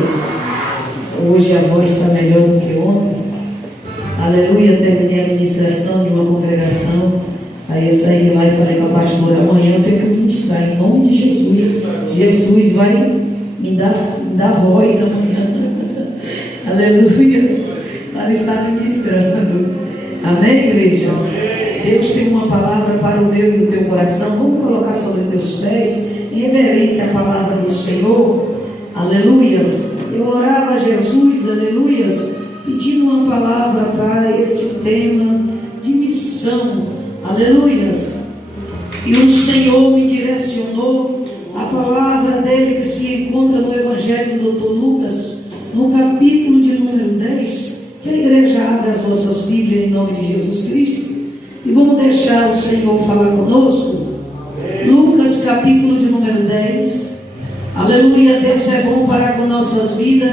Aleluias. Hoje a voz está melhor do que ontem. Aleluia. Terminei a ministração de uma congregação. Aí eu saí de lá e falei com a pastora: amanhã eu tenho que ministrar em nome de Jesus. Jesus vai me dar voz amanhã. Aleluia. Ela está ministrando. Amém, igreja? Deus tem uma palavra para o meu e o teu coração. Vamos colocar sobre os teus pés em reverência à palavra do Senhor. Aleluias. Eu orava a Jesus, aleluias, pedindo uma palavra para este tema de missão. Aleluias. E o Senhor me direcionou a palavra dele, que se encontra no Evangelho do Dr. Lucas, no capítulo de número 10. Que a igreja abra as vossas Bíblias em nome de Jesus Cristo e vamos deixar o Senhor falar conosco. Lucas capítulo de número 10. Aleluia. Deus é bom para com nossas vidas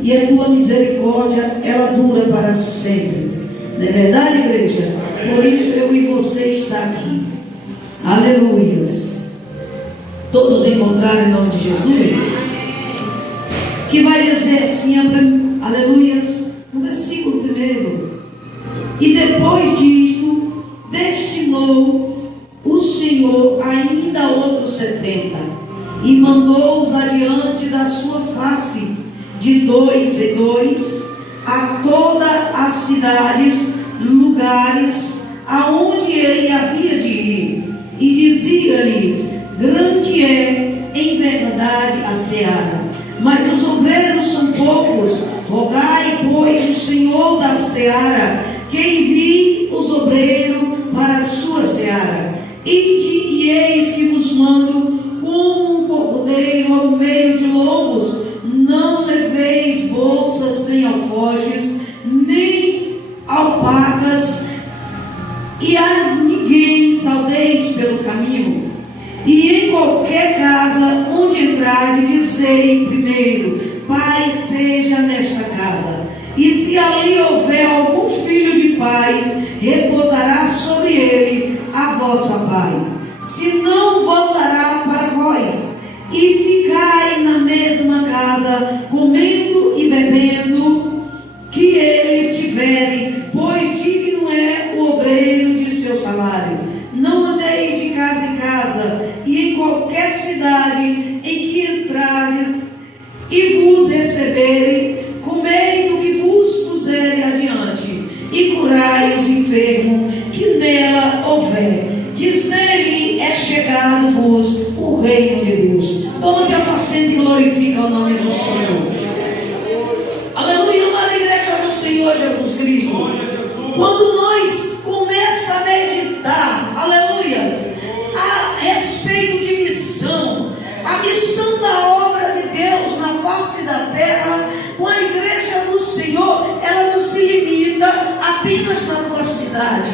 e a tua misericórdia, ela dura para sempre. Não é verdade, igreja? Por isso eu e você está aqui. Aleluias. Todos encontraram em nome de Jesus? Que vai dizer assim, aleluias, no versículo 1: e depois disto destinou o Senhor ainda outros 70 e mandou-os adiante da sua face, de 2 em 2, a todas as cidades, lugares aonde ele havia de ir, e dizia-lhes: grande é em verdade a seara, mas os obreiros são poucos. Rogai, pois, o Senhor da seara que envie os obreiros para a sua seara. E eis que vos mando como um cordeiro ao meio de lobos. Não leveis bolsas, nem alforjes, nem alpacas, e a ninguém saudeis pelo caminho. E em qualquer casa onde entrardes, dizei primeiro: paz seja nesta casa. E se ali houver algum filho de paz, repousará sobre ele a vossa paz. Se não, voltará para vós. E ficai na mesma casa, comendo e bebendo, que eles tiverem, pois digno é o obreiro de seu salário. Não andeis de casa em casa, e em qualquer cidade em que entrares e vos receberem, comei do que vos puserem adiante, e curai os enfermos que nela houver. Dizei-lhe: é chegado-vos o reino de Deus. Toma Deus assento e glorifica o nome do Senhor. Aleluia, amada igreja do Senhor Jesus Cristo. Quando nós começamos a meditar, aleluia, a respeito de missão, a missão da obra de Deus na face da terra, com a igreja do Senhor, ela não se limita apenas na tua cidade.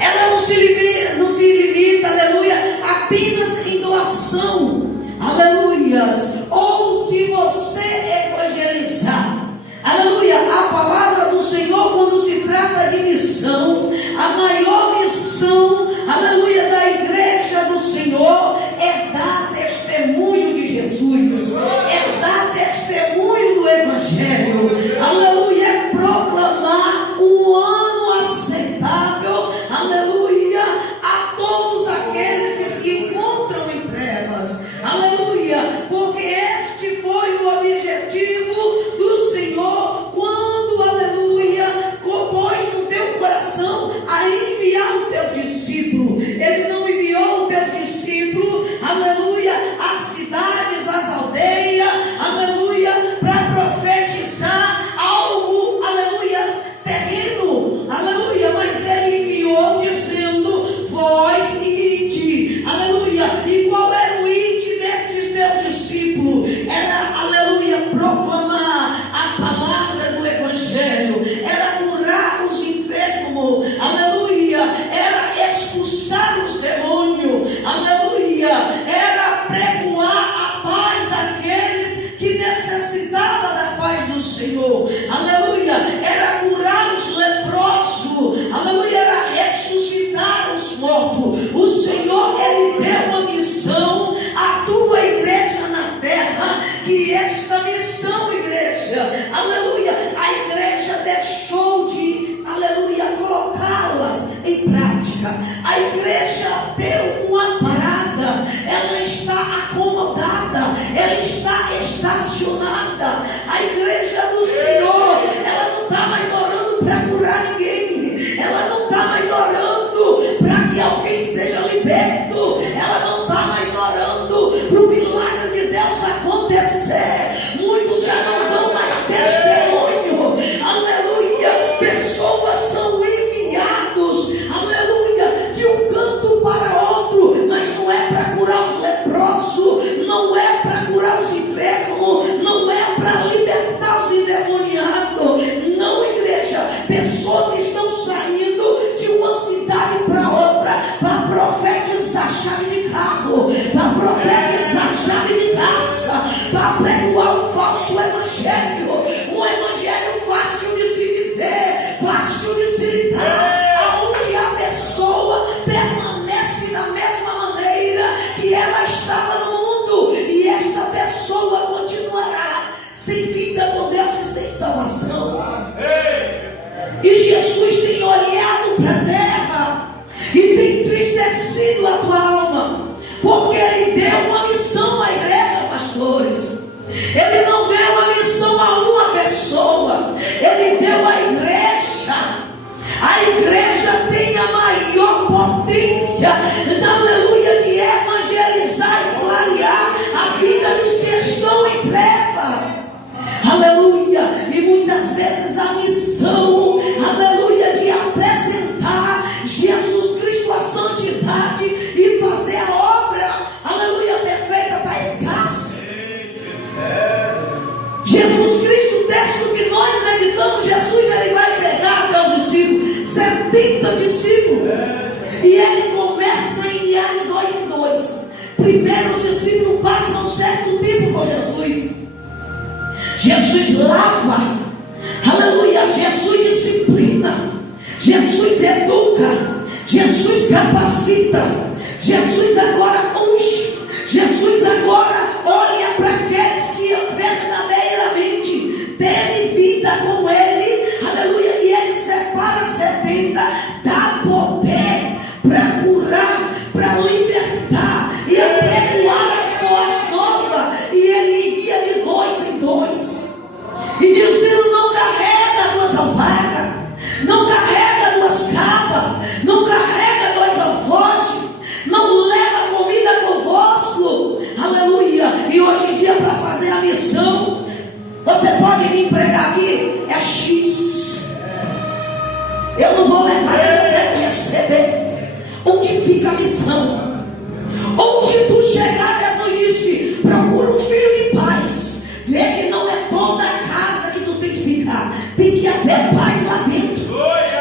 Ela não se limita, aleluia, apenas em doação, aleluia. Ou se você evangelizar, aleluia, a palavra do Senhor, quando se trata de missão, a maior missão, aleluia, da igreja do Senhor é dar testemunho de Jesus, é dar testemunho do Evangelho, aleluia, é proclamar um ano aceitável, aleluia, a todos aqueles que se encontram em trevas, aleluia, porque este foi o objetivo do Senhor quando, aleluia, compôs no teu coração a enviar os teus discípulos. Ele não enviou os teus discípulos, aleluia, às cidades, às aldeias, aleluia, para profetizar algo, aleluia, terreno, aleluia, mas ele enviou dizendo: vós ide, aleluia. E qual era o ide desses teus discípulos? Era, aleluia, proclamar a palavra do Evangelho, era curar os enfermos, aleluia, era expulsar os demônios, aleluia, era pregoar a paz àqueles que necessitavam da paz do Senhor, aleluia, era curar os leprosos, aleluia, era ressuscitar os mortos. O Senhor, Ele deu uma missão à tua igreja na terra, que esta missão, igreja, apaixonada. A igreja do Senhor, ela não está mais orando para curar ninguém. Ela não está mais orando para que alguém seja liberto. Ela não está mais orando para o milagre de Deus acontecer. Muitos já não dão mais testemunho. Aleluia. Pessoas são enviados, aleluia, de um canto para outro, mas não é para curar os leprosos, não é para curar os enfermos, não é para libertar os endemoniados. Não, igreja. Pessoas estão saindo de uma cidade para outra para profetizar chave de carro, para profetizar chave de casa, para pregoar um falso evangelho, um evangelho fácil de se viver, fácil de se lidar, onde a pessoa permanece da mesma maneira que ela estava no mundo, e esta pessoa continuará sem vida com Deus e sem salvação. E Jesus tem olhado para a terra e tem entristecido a tua alma, porque Ele deu uma missão à igreja, pastores. Ele não deu uma missão a uma pessoa, Ele deu à igreja. A igreja tem a maior potência, aleluia, de evangelizar e clarear a vida dos que estão em treva. Aleluia. E muitas vezes a missão, aleluia, de apresentar Jesus Cristo à santidade e fazer a obra, aleluia, perfeita, está escassa. Jesus Cristo, o texto que nós meditamos, Jesus, ele vai pegar até os discípulos, 70 discípulos, e ele começa a enviar de 2 em 2. Primeiro os discípulos passam um certo tempo com Jesus. Jesus lava, aleluia, Jesus disciplina, Jesus educa, Jesus capacita, Jesus agora unge, Jesus agora olha para aqueles que verdadeiramente teve vida com Ele, aleluia, e Ele separa 70, dá poder para curar, para libertar e apregoar as boas novas, e Ele envia de 2 em 2, e dizendo: não carrega 2 alpacas, não carrega 2 capas, não carrega 2 alforjes, não leva comida convosco, aleluia. E hoje em dia, para fazer a missão, você pode vir pregar aqui, é X. Eu não vou levar, mas eu quero receber. Onde fica a missão? Onde tu chegar, Jesus disse: procura um filho de paz. Vê que não é toda a casa que tu tem que ficar, tem que haver paz lá dentro,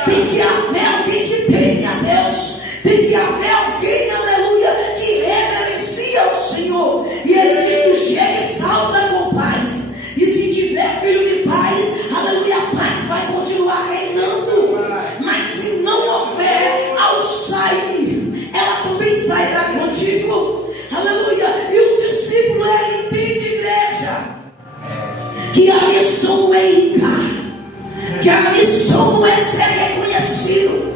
tem que haver alguém que teme a Deus, tem que haver alguém, aleluia, que reverencia o Senhor. E Ele diz: tu chega e salta com paz. E se tiver filho de paz, aleluia, a paz vai continuar reinando. Mas se não houver, ao sair, ela também sairá contigo, aleluia. E os discípulos, ele entende, igreja, que a missão não é ricar, que a missão não é ser reconhecido,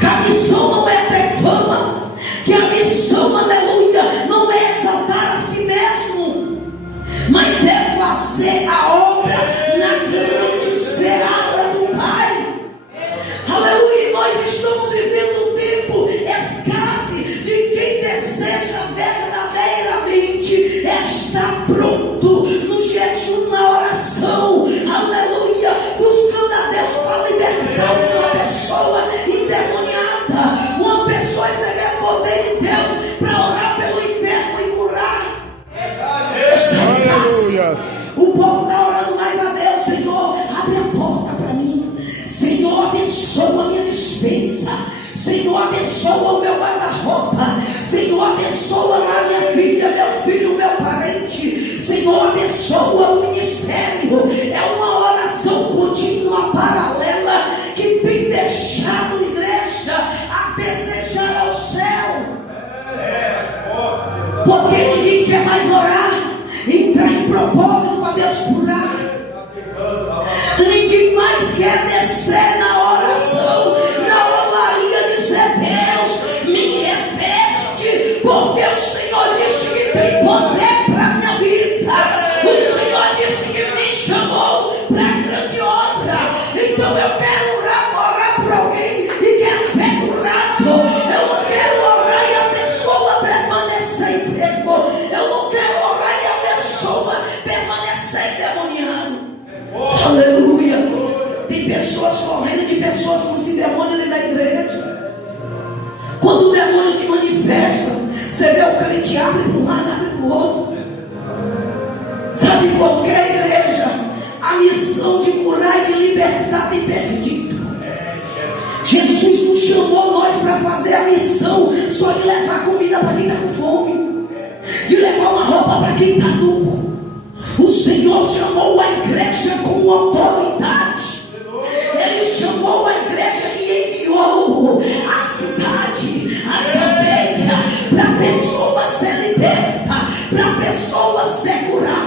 que a missão não é ter fama, que a missão, aleluia, não é exaltar a si mesmo, mas é fazer a obra na grande seara do Pai. Aleluia. Nós estamos vivendo um tempo escasso de quem deseja verdadeiramente estar pronto no jejum, na oração, aleluia, buscando a Deus para libertar uma pessoa endemoniada, uma pessoa receber o poder de Deus para orar pelo enfermo e curar. O povo está orando mais a Deus: Senhor, abre a porta para mim, Senhor, abençoa a minha despensa, Senhor, abençoa o meu guarda-roupa, Senhor, abençoa a minha filha, meu filho, meu parente, Senhor, abençoa o ministério. É uma oração contínua, paralela, que tem deixado a igreja a desejar ao céu, porque ninguém quer mais orar, entrar em propósito para Deus curar. Ninguém mais quer descer na oração, na olaria, dizer: Deus, me reveste, porque o Senhor disse que tem poder para a minha vida. O Senhor disse Tem pessoas correndo de pessoas como se demônio dentro da igreja. Quando o demônio se manifesta, você vê o crente abre para um lado, abre para o outro. Sabe por que, igreja? A missão de curar e de libertar tem perdido. Jesus não chamou nós para fazer a missão só de levar comida para quem está com fome, de levar uma roupa para quem está nu. O Senhor chamou a igreja com autoridade. Ele chamou a igreja e enviou a cidade, a aldeia, para a pessoa ser liberta, para a pessoa ser curada.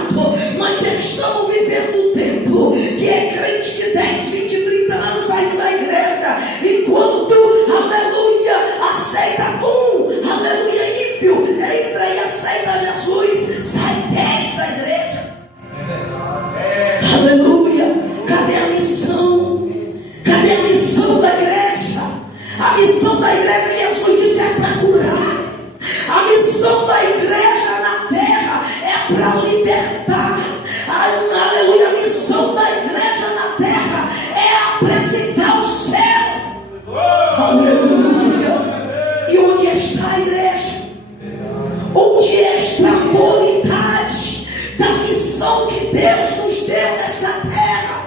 Nós estamos vivendo um tempo que é crente de 10, 20, 30 anos saindo da igreja, enquanto, aleluia, aceita aleluia, ímpio, entra e aceita Jesus, sai 10 da igreja. Aleluia. Cadê a missão? Cadê a missão da igreja? A missão da igreja, Jesus disse, é para curar. A missão da igreja na terra é para libertar. Aleluia. A missão da igreja na terra é apresentar o céu. Aleluia. E onde está a igreja? Onde está a autoridade da missão que Deus nos deu nesta terra?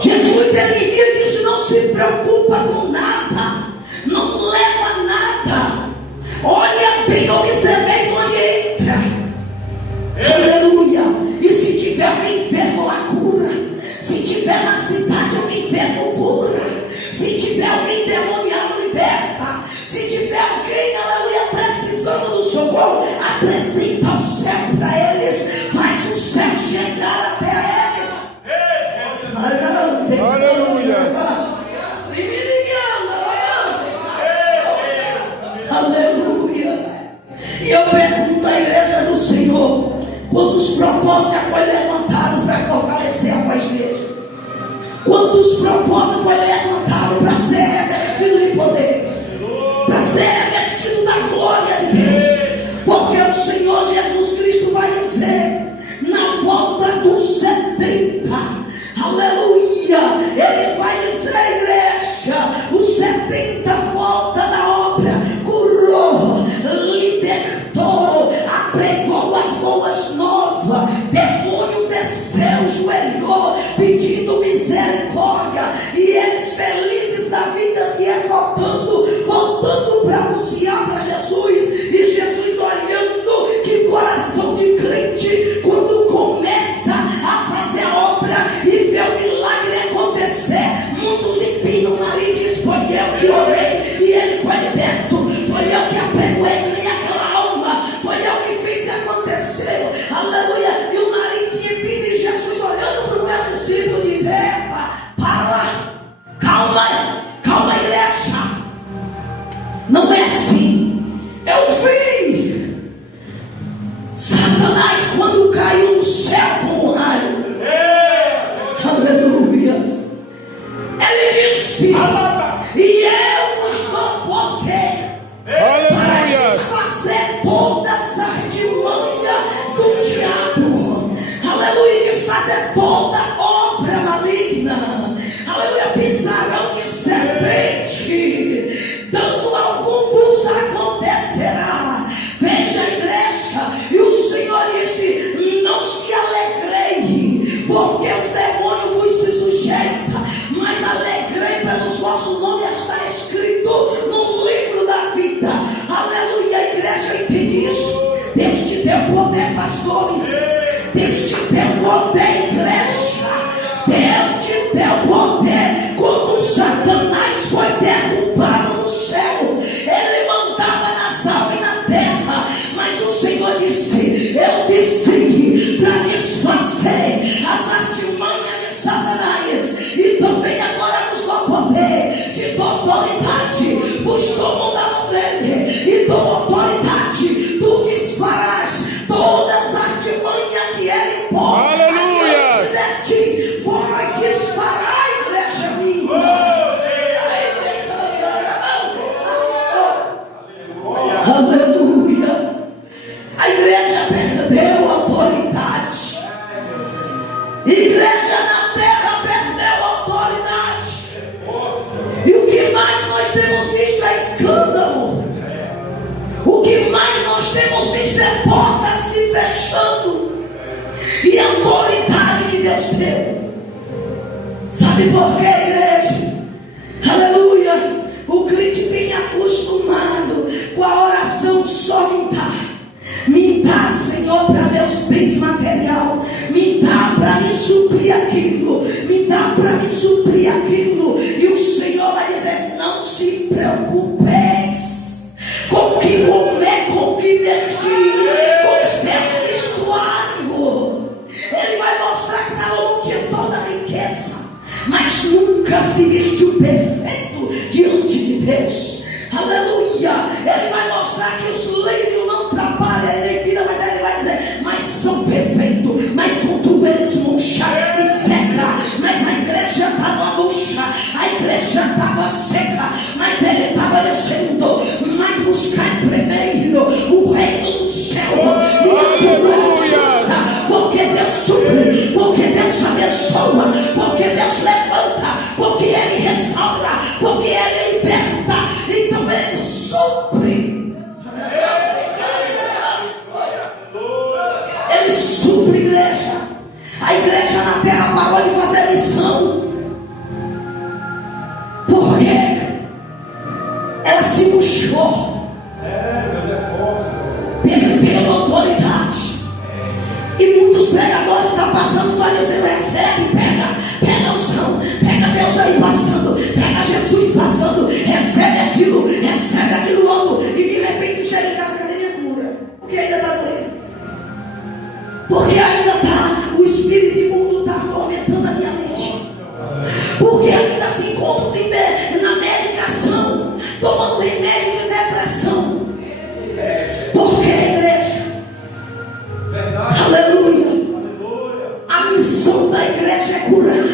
Jesus, ele disse, não se preocupa com nada, não leva nada. Olha bem, observeis onde entra. Aleluia. E se tiver alguém enfermo, lá cura. Se tiver na cidade alguém enfermo, cura. Se tiver alguém demoniado, liberta. Se tiver alguém, aleluia, precisando do socorro, apresenta o céu para eles, faz o céu chegar até eles. Aleluia. Aleluia. E eu pergunto à igreja do Senhor, quantos propósitos já foi levantado para fortalecer a voz mesmo? Quantos propósitos foi levantado para ser revestido de poder, para ser revestido da glória de Deus? Porque o Senhor Jesus Cristo vai dizer, na volta dos 70, aleluia, ele vai dizer à igreja, os 70 volta da obra, curou, libertou, apregou as boas novas, demônio desceu, joelhou, pedindo misericórdia, e eles felizes da vida se exaltando, voltando para anunciar para Jesus, e Jesus olhando, que coração de crente, quando começa a fazer a obra e vê o milagre acontecer, muitos empinam o nariz e diz, foi eu que orei e ele foi liberto, foi eu que apregoei e aquela alma, foi eu que fiz e aconteceu, aleluia, e o nariz se empina e Jesus olhando para o teu discípulo diz, epa, para lá, calma igreja, não é assim, eu vi Satanás quando caiu do céu com um raio, aleluia, ele disse, e eu vos dou poder para desfazer todas as artimanhas do diabo, aleluia, desfazer toda obra maligna, aleluia, pisarão de serpente, dano algum vos acontecerá. Veja a igreja, e o Senhor disse, não se alegrei, porque os demônios vos se sujeitam, mas alegrei pelos vossos nomes, está escrito no livro da vida. Aleluia, a igreja entende isso. Deus te deu poder, pastores. Deus te deu poder, igreja. Deus te deu poder. Quando Satanás foi derrubado do céu, ele mandava nas almas e na terra, mas o Senhor disse, eu desci para desfazer as artimanhas de Satanás, e também agora vos dou poder, te dou autoridade, vos tomo da mão dele, e dou autoridade, tu desfarás todas as artimanhas que ele pode. Aleluia! Vai desfarar, igreja minha. Aleluia. A igreja perdeu a autoridade. Igreja na terra E o que mais nós temos visto é escândalo. O que mais nós temos visto é portas se fechando. E a autoridade que Deus deu. Sabe por quê, igreja? Aleluia. O crente bem acostumado com a oração de só me dá, Senhor, para meus bens material, me dá para me suprir aquilo, me dá para me suprir aquilo. E o Senhor vai dizer: não se preocupeis com o que comer, com o que vestir, com os teus vestuários. Ele vai mostrar que Salomão tinha toda a riqueza, mas nunca se vestiu perfeito diante de Deus. Aleluia. Ele vai mostrar que os lírios não trabalham nem vida, mas ele vai dizer: mas são perfeitos, mas contudo eles murcham e secam. Mas a igreja estava murcha, a igreja estava seca, mas ele estava dizendo: mas buscar primeiro o reino do céu e a tua justiça, porque Deus supre, porque Deus abençoa, porque Deus levanta, porque Ele restaura, porque Ele liberta. Então Ele supre. Ele supre, igreja. A igreja na terra parou de fazer missão, porque ela se murchou, perdeu a autoridade. E muitos pregadores estão passando só dizendo: recebe, pega a unção, pega Deus aí passando, pega Jesus passando, recebe aquilo outro. E de repente chega em casa: cadê minha cura? Porque ainda está doendo, porque ainda está, o espírito imundo está atormentando a minha mente, porque ainda se encontra na medicação, tomando remédio de depressão. Porque, igreja, aleluia, a missão da igreja é curar,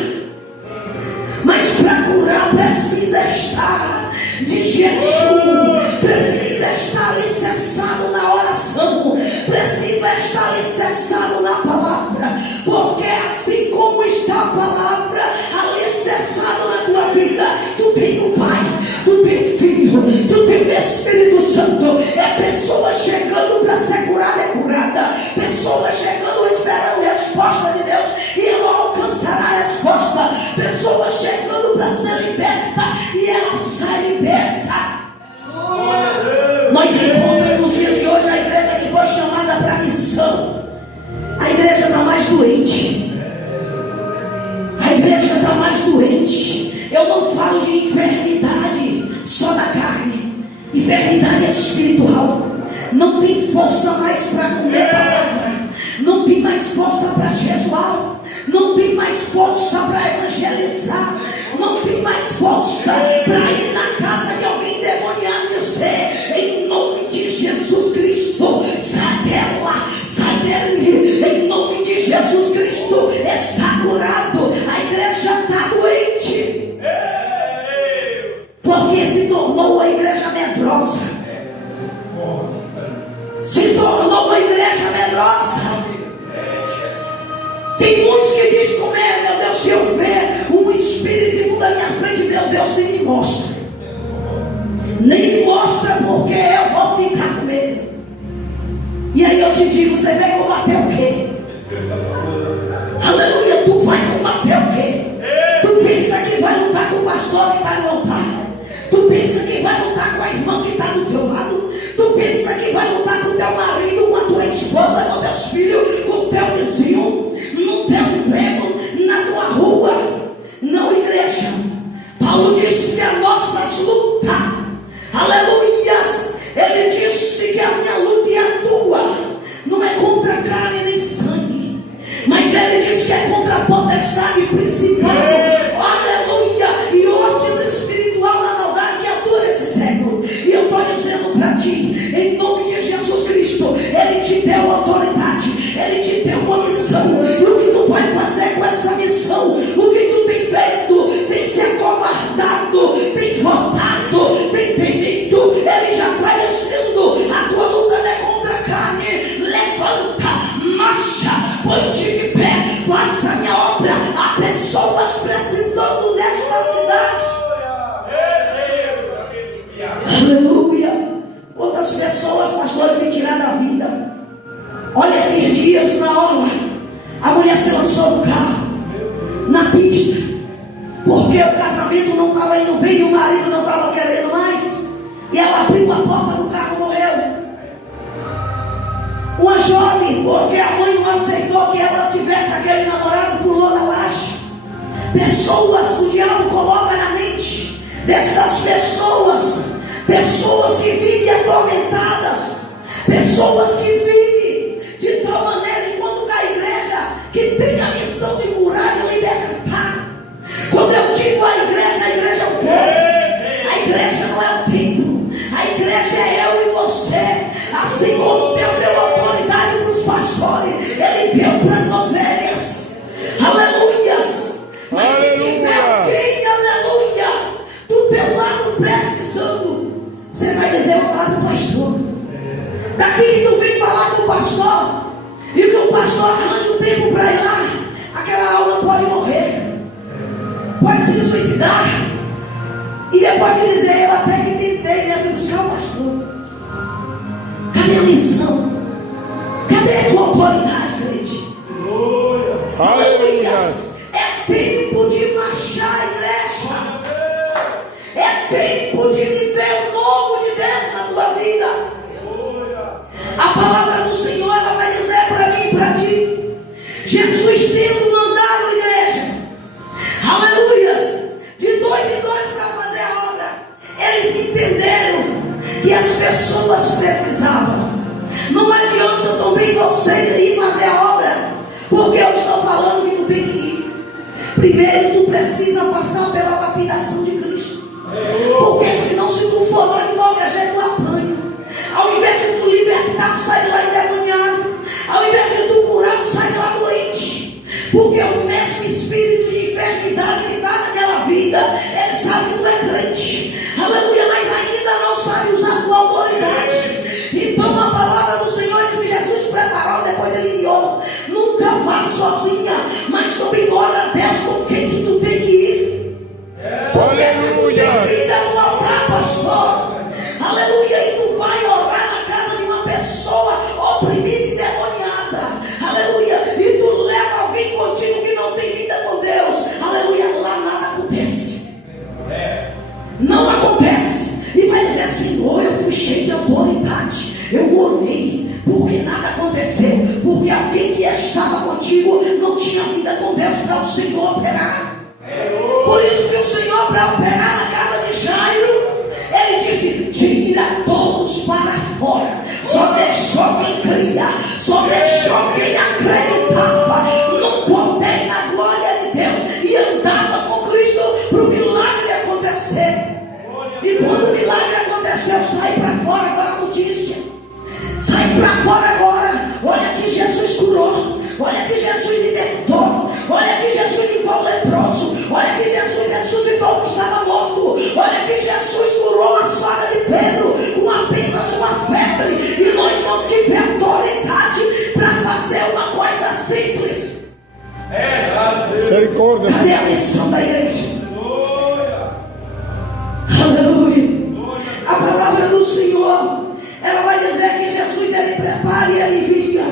mas para curar precisa estar de jejum, precisa estar alicerçado na oração, precisa estar alicerçado na palavra, porque assim como está a palavra alicerçada na tua vida, tu tem o Pai, tu tem o Filho, tu tem o Espírito Santo. É pessoa chegando para ser curada, é curada, pessoa chegando esperando a resposta de Deus e ela alcançará a resposta, pessoa chegando para ser liberta e ela sai liberta. Nós encontramos nos dias de hoje a igreja que foi chamada para missão, a igreja está mais doente, a igreja está mais doente. Eu não falo de enfermidade só da carne, enfermidade espiritual. Não tem força mais para comer palavra, não tem mais força para jejuar, não tem mais força para evangelizar, não tem mais força para ir na casa de alguém demoniado e dizer: em nome de Jesus Cristo, sai dela, sai dele, em nome de Jesus Cristo, está curado. A igreja está doente, porque se tornou a igreja medrosa, se tornou uma igreja medrosa. Tem muitos que dizem: como é, meu Deus, se eu ver um espírito imundo à minha frente, meu Deus, nem me mostra, nem me mostra, porque eu vou ficar com medo. E aí eu te digo: você vai combater o quê? Aleluia, tu vai combater o quê? Tu pensa que vai lutar com o pastor que está no altar? Tu pensa que vai lutar com a irmã que está do teu lado? Tu pensa que vai lutar com o teu marido, com a tua esposa, com teus filhos, com o teu vizinho, no teu emprego, na tua rua? Não, igreja. Paulo disse que as nossas lutas, aleluias, ele disse que a minha luta e a tua não é contra carne nem sangue, mas ele disse que é contra a potestade principal, aleluia, e hortes espiritual da maldade que atua nesse século. E eu estou dizendo para ti, em nome de Jesus Cristo, Ele te deu autoridade, Ele te deu uma missão. E o que tu vai fazer com essa missão? O que tu tem feito? Tem se acovardado, tem votado, tem temido. Ele já está dizendo: a tua luta não é contra a carne. Levanta, marcha, põe-te de pé, faça a minha obra. Há pessoas Olha, esses dias na orla, a mulher se lançou no carro, na pista, porque o casamento não estava indo bem e o marido não estava querendo mais. E ela abriu a porta do carro e morreu. Uma jovem, porque a mãe não aceitou que ela tivesse aquele namorado, pulou da laje. Pessoas, o diabo coloca na mente destas pessoas que vivem atormentadas, pessoas que vivem de tal maneira, enquanto que a igreja, que tem a missão de curar e libertar. Quando eu digo a igreja é o corpo. A igreja não é o templo, a igreja é eu e você. Assim como Deus deu autoridade para os pastores, Ele deu para as ovelhas. Aleluias. Mas se tiver alguém, aleluia, do teu lado precisando, você vai dizer: eu vou falar com o pastor. Daqui que tu vem falar com o pastor, e que o pastor arranja um tempo para ir lá, aquela alma pode morrer, pode se suicidar, e depois de dizer: eu até que tentei, né, fui buscar o pastor. Cadê a missão? Cadê a tua autoridade, crente? Aleluia! É tempo de marchar, igreja. É tempo de viver o novo de Deus na tua vida. A palavra do Senhor, ela vai dizer para mim e para ti: Jesus tendo mandado a igreja, aleluias, de 2 em 2 para fazer a obra, eles entenderam que as pessoas precisavam. Não adianta também você ir fazer a obra, porque eu estou falando que tu tem que ir. Primeiro tu precisa passar pela lapidação de Cristo, porque senão, se tu for lá de qualquer jeito, tu apanha. Ao invés de tu libertar, tu sai de lá endemoniado. Ao invés de tu curar, tu sai de lá doente. Porque o mesmo espírito de enfermidade que está naquela vida, ele sabe que tu é crente, aleluia, mas ainda não sabe usar a tua autoridade. Então a palavra do Senhor diz que Jesus preparou, depois ele enviou. Nunca vá sozinha, mas também ora a Deus com quem que tu tem que ir. Porque se tu tem vida no altar, pastor, aleluia, e tu vai orar na casa de uma pessoa oprimida e demoniada, aleluia, e tu leva alguém contigo que não tem vida com Deus, aleluia, lá nada acontece. Não acontece. E vai dizer: Senhor, eu fui cheio de autoridade, eu orei, porque nada aconteceu, porque alguém que estava contigo não tinha vida com Deus para o Senhor operar. Por isso que o Senhor, para operar na casa de Jairo, ele disse: tira todos para fora. Só deixou quem cria, só deixou quem acreditava no poder e na glória de Deus, e andava com Cristo para o milagre acontecer. E quando o milagre aconteceu, sai para fora agora a notícia. Sai para fora agora. Olha que Jesus curou, olha que Jesus libertou, olha que Jesus limpou o leproso, olha que Jesus ressuscitou o que estava morto, olha que Jesus curou a sogra de Pedro com apenas uma febre. E nós não tivemos autoridade para fazer uma coisa simples. Misericórdia. Cadê a missão da igreja? Aleluia. A palavra do Senhor, ela vai dizer que Jesus, ele prepara e ele envia.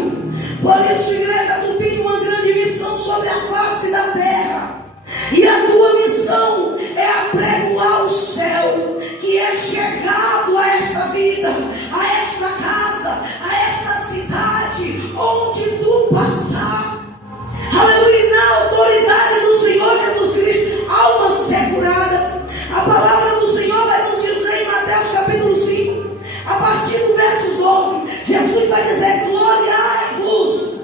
Por isso, igreja, tu tem uma grande missão sobre a face da terra. E a tua missão é apregoar o céu, que é chegado a esta vida, a esta casa, a esta cidade, onde tu passar. Aleluia, na autoridade do Senhor Jesus Cristo, alma ser curada. A palavra do Senhor vai nos dizer em Mateus capítulo 5, a partir do verso 12, Jesus vai dizer: gloriai-vos,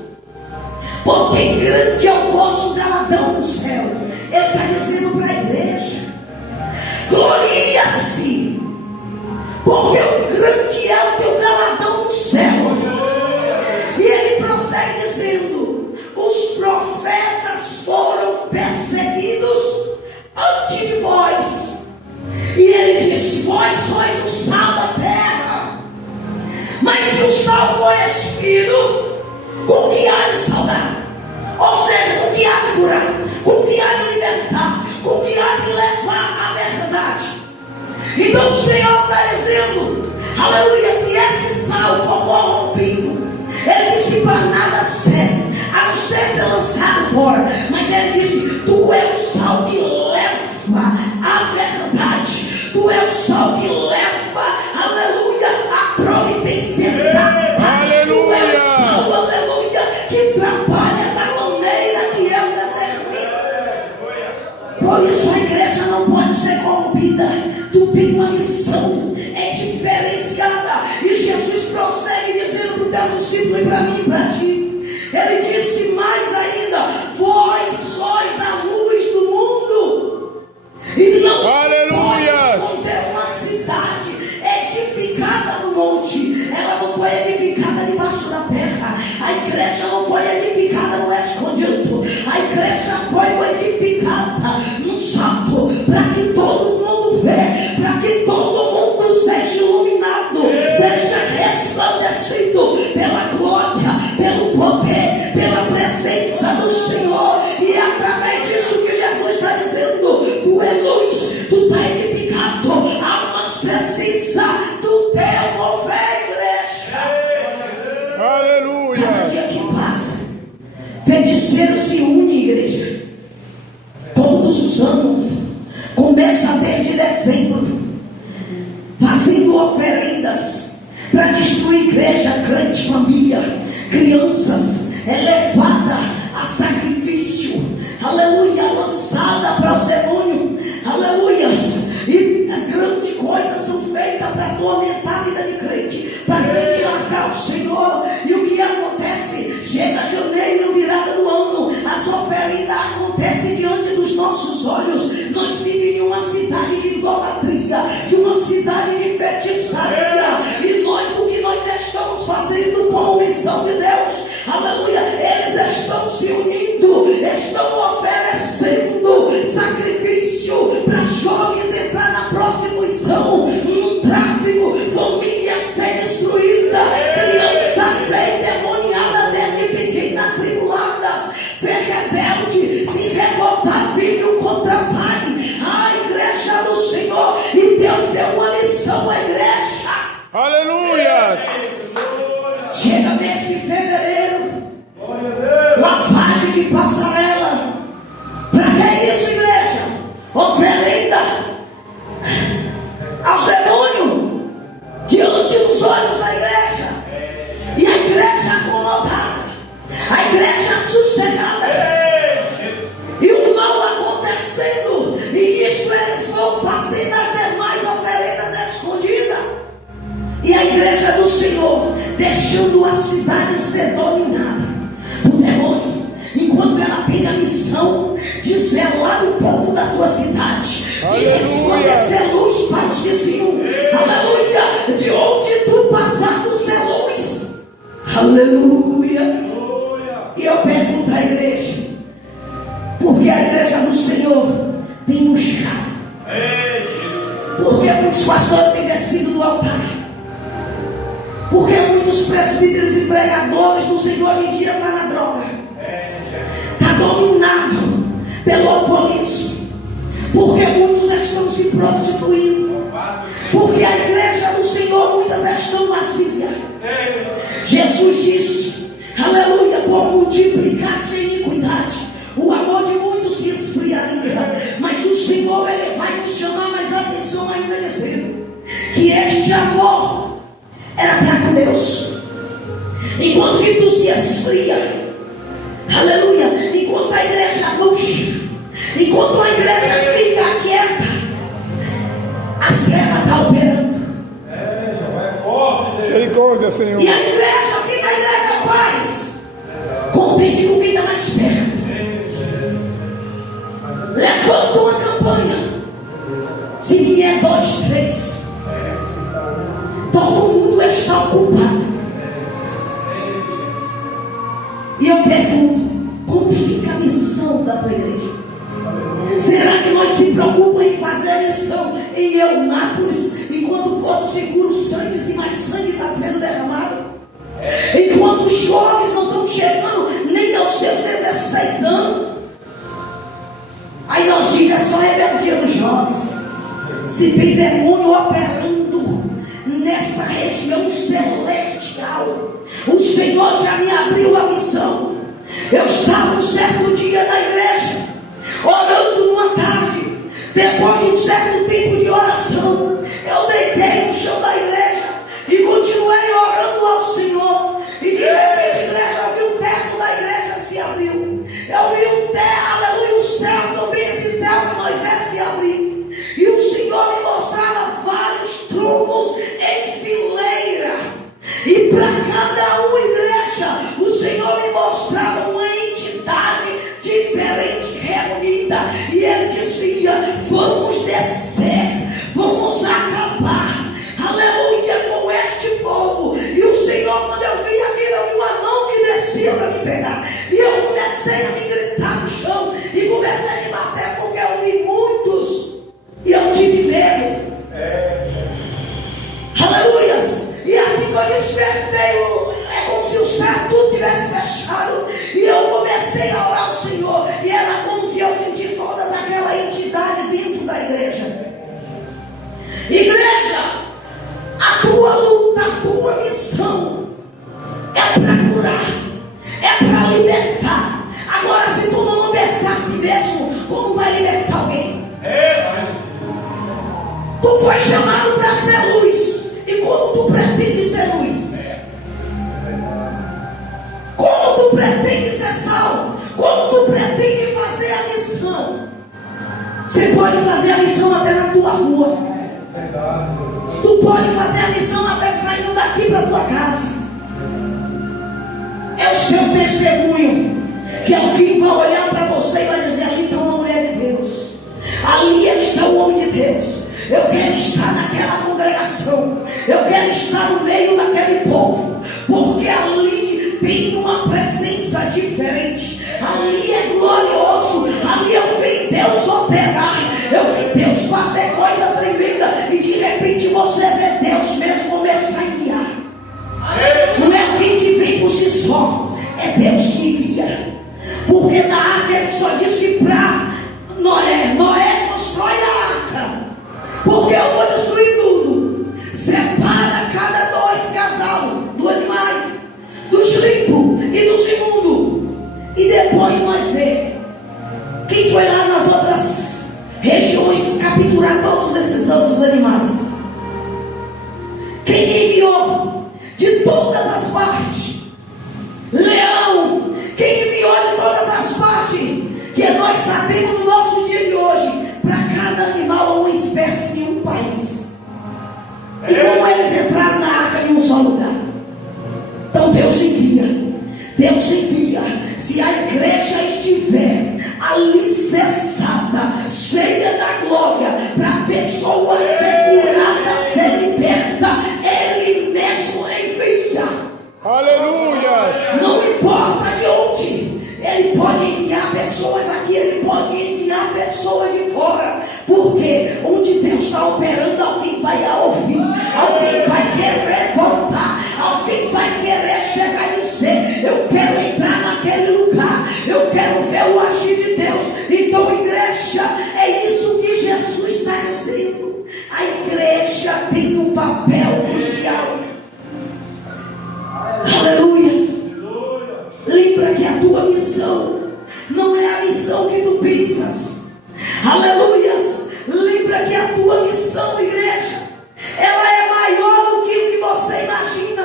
porque grande é o vosso galardão no céu. Ele está dizendo para a igreja: gloria-se, porque o grande é o teu galardão no céu. E ele prossegue dizendo: os profetas foram perseguidos antes de vós. E ele diz: vós sois o sal da terra. Mas se o sal for espido, com que há de salgar? Ou seja, com que há de curar, com que há de libertar, com que há de levar a verdade. Então o Senhor está dizendo, aleluia, se esse sal for corrompido, ele diz disse para nada serve, a não ser ser lançado fora. Mas ele disse: tu é o sal que leva a verdade, tu é o sal que leva, aleluia, a providência exata. Tu é o sal, aleluia, que trabalha da maneira que eu determino. Por isso a igreja não pode ser corrompida. Tu tem uma missão, é diferenciada. E Jesus prossegue dizendo para o teu discípulo e para mim e para ti. Ele disse mais ainda: vós sois a luz do mundo. E não se pode esconder uma cidade edificada no monte. Ela não foi edificada debaixo da terra. A igreja não foi edificada no escondido. A igreja foi edificada num salto, para que todo mundo vê, para que todo mundo seja iluminado, seja resplandecido pela glória, pelo poder, pela presença do Senhor. E é através disso que Jesus está dizendo: tu é luz, tu está edificado. Almas precisa do teu mover, igreja. Aleluia. Cada dia que passa, feiticeiro se une, igreja. Todos os anos, começa desde dezembro, fazendo oferendas para destruir igreja, crente, família, crianças, levada a sacrifício, aleluia, lançada para os demônios, aleluias. E as grandes coisas são feitas para atormentar a vida de crente, para crente largar o Senhor. E o que acontece? Chega janeiro, virada do ano, as oferendas acontecem diante dos nossos olhos. Nós vivemos em uma cidade de idolatria, de uma cidade de feitiçaria. E nós, o que nós estamos fazendo com a missão de Deus, aleluia, eles estão se unindo, estão oferecendo sacrifício para jovens entrar na prostituição, no tráfico, família ser destruída, criança ser endemoniada desde pequena, atribuladas, ser rebelde, se revoltar filho contra pai. A igreja do Senhor, e Deus deu uma missão à igreja. Aleluia. Chega mês de fevereiro, lavagem de passarela. Para que isso, igreja? Oferenda aos demônios diante dos olhos da igreja. E a igreja acomodada, a igreja sossegada, e o mal acontecendo. E isso eles vão fazer nas demais oferendas escondidas. E a igreja do Senhor deixando a cidade ser dominada por demônio, enquanto ela tem a missão de zelar o povo da tua cidade, de resplandecer luz para os vizinhos, aleluia, de onde tu passar tu é luz, aleluia. E eu pergunto à igreja, porque a igreja do Senhor tem murchado, porque muitos pastores têm descido do altar, porque muitos presbíteros e pregadores do Senhor hoje em dia estão na droga, está dominado pelo alcoolismo, porque muitos estão se prostituindo, porque a igreja do Senhor muitas estão vazias. Jesus disse, aleluia, por multiplicar-se a iniquidade, o amor de muitos se esfriaria. Mas o Senhor, Ele vai nos chamar mais atenção ainda, dizendo que este amor era para com Deus. Enquanto que tu se esfria, aleluia, enquanto a igreja murcha, enquanto a igreja fica quieta, as trevas estão operando. Misericórdia, Senhor. E a igreja, o que a igreja faz? Compete com quem está mais perto. Levanta uma campanha. Se vier 2, 3, todo mundo está ocupado. E eu pergunto, como fica a missão da tua igreja? Será que nós se preocupamos em fazer a missão em Eunápolis, enquanto o Porto Seguro sangue e mais sangue está sendo derramado? Enquanto os jovens não estão chegando nem aos seus 16 anos. Aí nós dizemos, é só rebeldia dos jovens. Se tem demônio operando nesta região celestial, O Senhor já me abriu a visão. Eu estava um certo dia na igreja, orando numa tarde. Depois de um certo tempo de oração, eu deitei no chão da igreja e continuei orando ao Senhor. E de repente, igreja, eu vi o teto da igreja se abriu. Eu vi o teto, aleluia, o céu também, esse céu que nós vemos se abrir. E o Senhor me mostrava vários tronos em fileira. E para cada uma igreja, o Senhor me mostrava uma entidade diferente, reunida. E Ele dizia: vamos descer, vamos acabar, aleluia, com este povo. E o Senhor, quando eu vi aquilo, eu vi uma mão que descia para me pegar. E eu comecei a me gritar no chão e comecei a me bater, porque eu vi muitos e eu tive medo. Aleluias. E assim que eu despertei, é como se o céu tudo tivesse fechado. E eu comecei a orar ao Senhor. E era como se eu sentisse todas aquela entidade dentro da igreja. Igreja, a tua luta, a tua missão é para curar, é para libertar. Agora, se tu não libertar a si mesmo, como vai libertar alguém? Tu foi chamado para ser luz. E como tu pretende ser luz? Como tu pretende ser sal? Como tu pretende fazer a missão? Você pode fazer a missão até na tua rua. Tu pode fazer a missão até saindo daqui para tua casa. É o seu testemunho, que alguém vai olhar para você e vai dizer: ali está uma mulher de Deus, ali está o homem de Deus. Eu quero estar naquela congregação, eu quero estar no meio daquele povo, porque ali tem uma presença diferente, ali é glorioso, ali eu vi Deus operar, eu vi Deus fazer coisa tremenda. E de repente você vê Deus mesmo começar a enviar. Não é alguém que vem por si só, é Deus que envia. Porque na arca Ele só disse para Noé: Noé, constrói a arca, porque eu vou destruir tudo. Separa cada dois casais, dos animais, dos limpos e dos imundos. E depois nós vemos quem foi lá nas outras regiões capturar todos esses outros animais. Quem enviou de todas as partes? Leão. Quem enviou de todas as partes? Que nós sabemos no nosso dia de hoje. Para cada animal, uma espécie de um país. E como eles entraram na arca em um só lugar? Então Deus envia. Deus envia. Se a igreja estiver alicerçada, cheia da glória, para a pessoa ser curada, ser liberta, Ele mesmo envia. Aleluia. Não importa de onde. Ele pode enviar pessoas aqui, Ele pode enviar pessoas de fora. Porque onde Deus está operando, alguém vai ouvir, alguém vai querer voltar, alguém vai querer chegar e dizer: eu quero entrar naquele lugar, eu quero ver o agir de Deus. Então, igreja, é isso que Jesus está dizendo. A igreja tem um papel crucial. Aleluia. Lembra que a tua missão não é a missão que tu pensas. Aleluias. Lembra que a tua missão, igreja, ela é maior do que o que você imagina.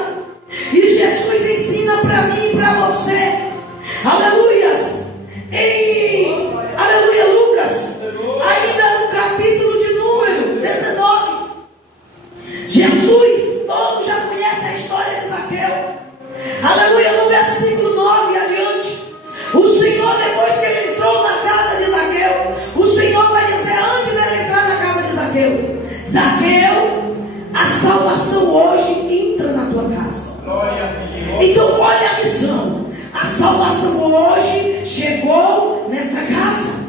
E Jesus ensina para mim e para você. Aleluias. Aleluia, Lucas, ainda no capítulo de número 19, Jesus, todos já conhecem a história de Zaqueu. Aleluia, no versículo 9 adiante, o Senhor, depois que ele entrou na casa de Zaqueu, o Senhor vai dizer, antes dele entrar na casa de Zaqueu: Zaqueu, a salvação hoje entra na tua casa. Então olha a missão. A salvação hoje chegou nessa casa.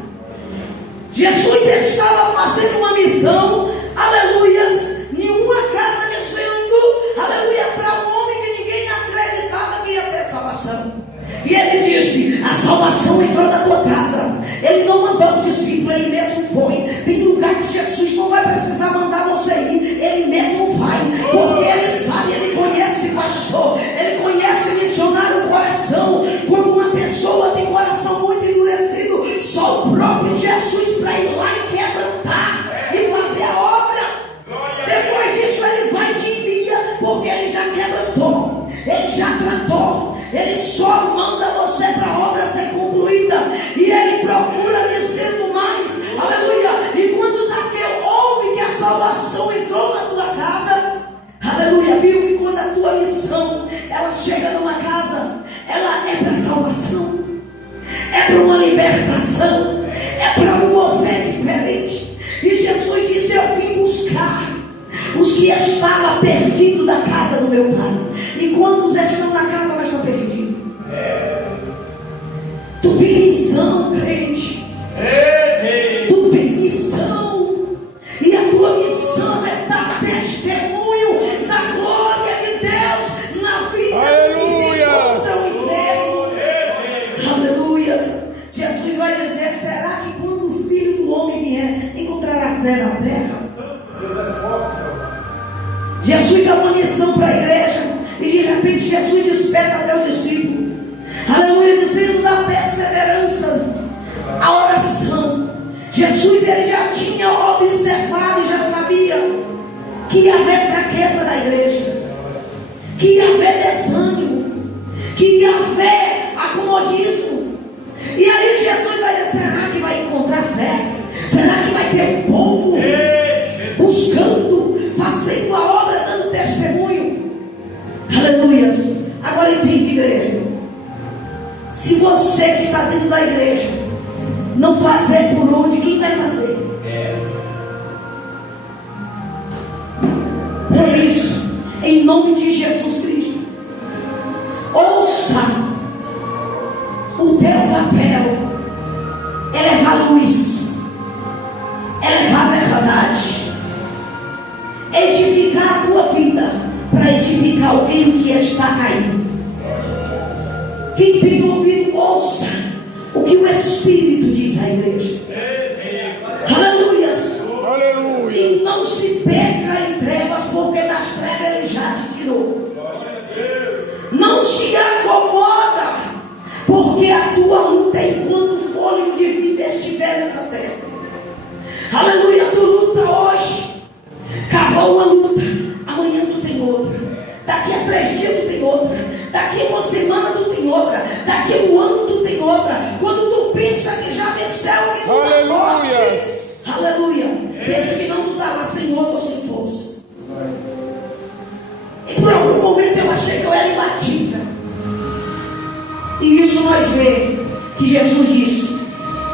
Jesus, ele estava fazendo uma missão, aleluias, em uma casa, dizendo, aleluia, para um homem que ninguém acreditava que ia ter salvação. E ele disse: a salvação entrou na tua casa. Ele não mandou o discípulo, ele mesmo foi. Tem lugar que Jesus não vai precisar mandar você ir, ele mesmo vai, porque ele sabe, ele conhece pastor, ele conhece tua missão, ela chega numa casa, ela é para salvação, é para uma libertação, é para um mover diferente. E Jesus disse: eu vim buscar os que estavam perdidos da casa do meu Pai. E quantos estão na casa, mas estão perdidos? Tu tem missão, crente. Tu tem missão. E a tua missão é dar testemunho da glória de Deus na vida dos que encontram o inferno. Aleluia. Jesus vai dizer: será que quando o Filho do Homem vier, encontrará fé na terra? Jesus dá uma missão para a igreja, e de repente Jesus desperta até o discípulo. Aleluia, dizendo da perseverança, a oração. Jesus, ele já tinha observado e já sabia que ia haver fraqueza na igreja, que ia haver desânimo, que ia haver acomodismo. E aí Jesus vai dizer: será que vai encontrar fé? Será que vai ter um povo buscando, fazendo a obra, dando testemunho? Aleluia. Agora entende, igreja. Se você que está dentro da igreja não fazer por onde, quem vai fazer? Por isso, em nome de Jesus Cristo, ouça: o teu papel é levar luz, é levar verdade, edificar a tua vida para edificar alguém que está caído. Quem tem ouvido, ouça o que o Espírito diz à igreja. Aleluia. E não se perca em trevas, porque das trevas ele já te tirou. Não se acomoda, porque a tua luta é enquanto o fôlego de vida estiver nessa terra. Aleluia. Tu luta hoje, acabou uma luta, amanhã tu tem outra, daqui a 3 dias tu tem outra, daqui a uma semana tu tem outra, daqui a um ano tu tem outra. Quando tu pensa que já venceu, que tu está forte, aleluia, pensa que não, tu está lá sem outra ou sem força. E por algum momento eu achei que eu era imbatível. E isso nós vemos que Jesus disse: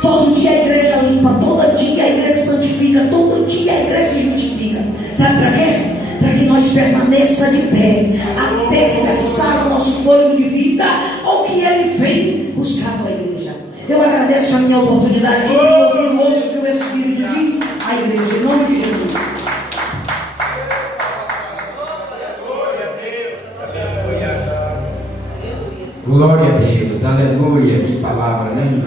todo dia a igreja limpa, todo dia a igreja santifica, todo dia a igreja se justifica. Sabe para quê? Para que nós permaneça de pé até cessar o nosso fôlego de vida, ou que ele vem buscar a igreja. Eu agradeço a minha oportunidade. Quem tem ouvido, ouça o que o Espírito diz à igreja, em nome de Jesus. Glória a Deus, aleluia. Que palavra, né?